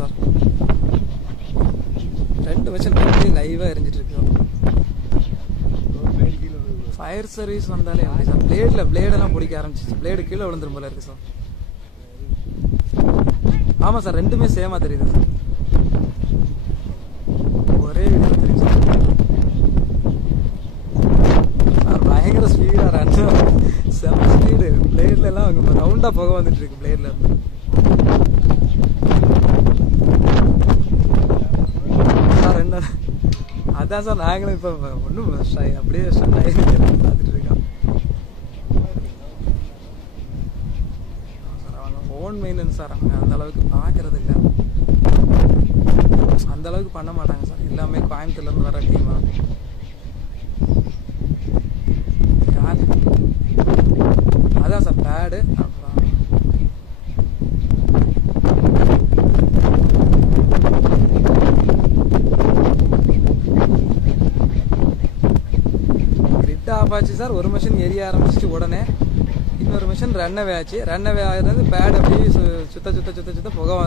Sir. 2 machine லைவாக எரிஞ்சிட்டு இருக்கு. ஃபயர் சர்வீஸ் வந்தாலே எப்படி சார் பிளேடெல்லாம் பிடிக்க ஆரம்பிச்சிச்சு. பிளேடு கீழே விழுந்துரும் போல இருக்கு சார். ஆமாம் சார், ரெண்டுமே சேமாக தெரியுது சார். ஒரே வீடியோ தெரியும் சார். சார் பயங்கர ஸ்பீடாக ரன், செம ஸ்பீடு. பிளேட்ல எல்லாம் அங்கே ரவுண்டாக புகை வந்துட்டு இருக்கு பிளேட்ல இருந்து. சார் என்ன அதான் சார் நாங்களும் இப்போ ஒன்றும் அப்படியே ஸ்டன் ஆகி பார்த்துட்டு இருக்கோம் சார். அவங்க ஓன் மெயின்டெனன்ஸ் சார், அவங்க அந்த அளவுக்கு பார்க்கறது இல்லை, அந்த அளவுக்கு பண்ண மாட்டாங்க சார். எல்லாமே கோயம்புத்தூர்லேருந்து வர டீமா. அதான் சார் பேடு. அப்புறம் கிரிட் ஆஃப் ஆச்சு சார். ஒரு மிஷின் எரிய ஆரம்பிச்சிச்சு உடனே. இன்னொரு மிஷின் ரன்னவே ஆச்சு. ரன்னவே ஆகிறது பேடு அப்படியே சுத்த புகை.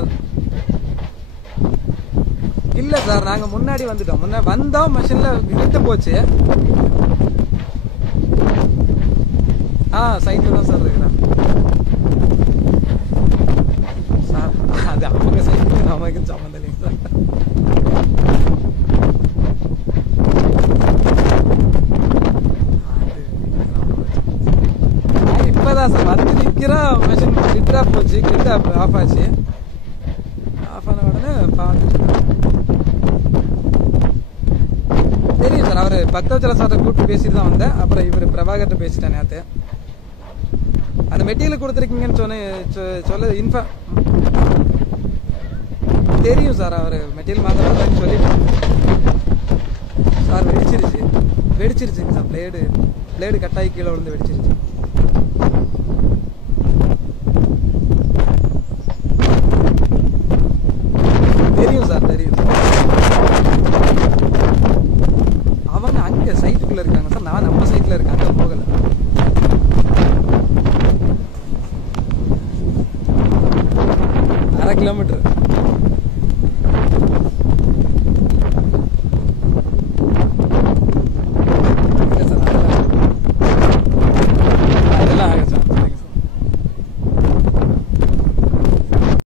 இல்லை சார், நாங்கள் முன்னாடி வந்துட்டோம். வந்தோம், மிஷினில் கிரிட்டு போச்சு. சைட்டில் தான் சார் இருக்கிறேன் சார். அது அவங்க சைட்டுக்கு நமக்கு சம்மந்தம் இல்லைங்க சார். இப்போதான் சார் வந்து நிற்கிறோம். மிஷின் கிரிட்டாக போச்சு. கிரிட் ஆஃப் ஆச்சு. ஆஃப் ஆன உடனே பார்த்துட்டு தெரியும் சார். அவர் பக்தவச்சல சார்ட்ட கூப்பிட்டு பேசிட்டு தான் வந்தேன். அப்புறம் இவர் பிரபாகர்கிட்ட பேசிட்டேன் நேற்று. அந்த மெட்டீரியல் கொடுத்துருக்கீங்கன்னு சொல்ல இன்ஃபார்ம் தெரியும் சார். அவர் மெட்டீரியல் மாற்ற சொல்லிட்டு சார் வெடிச்சிருச்சுங்க சார். பிளேடு கட்டாயி கீழே விழுந்து வெடிச்சிருச்சு. தெரியும் சார், தெரியும் சார். அவங்க அங்கே சைட்டுக்குள்ளே இருக்காங்க சார். நான் நம்ம சைட்டில் இருக்கேன், அங்கே போகலை.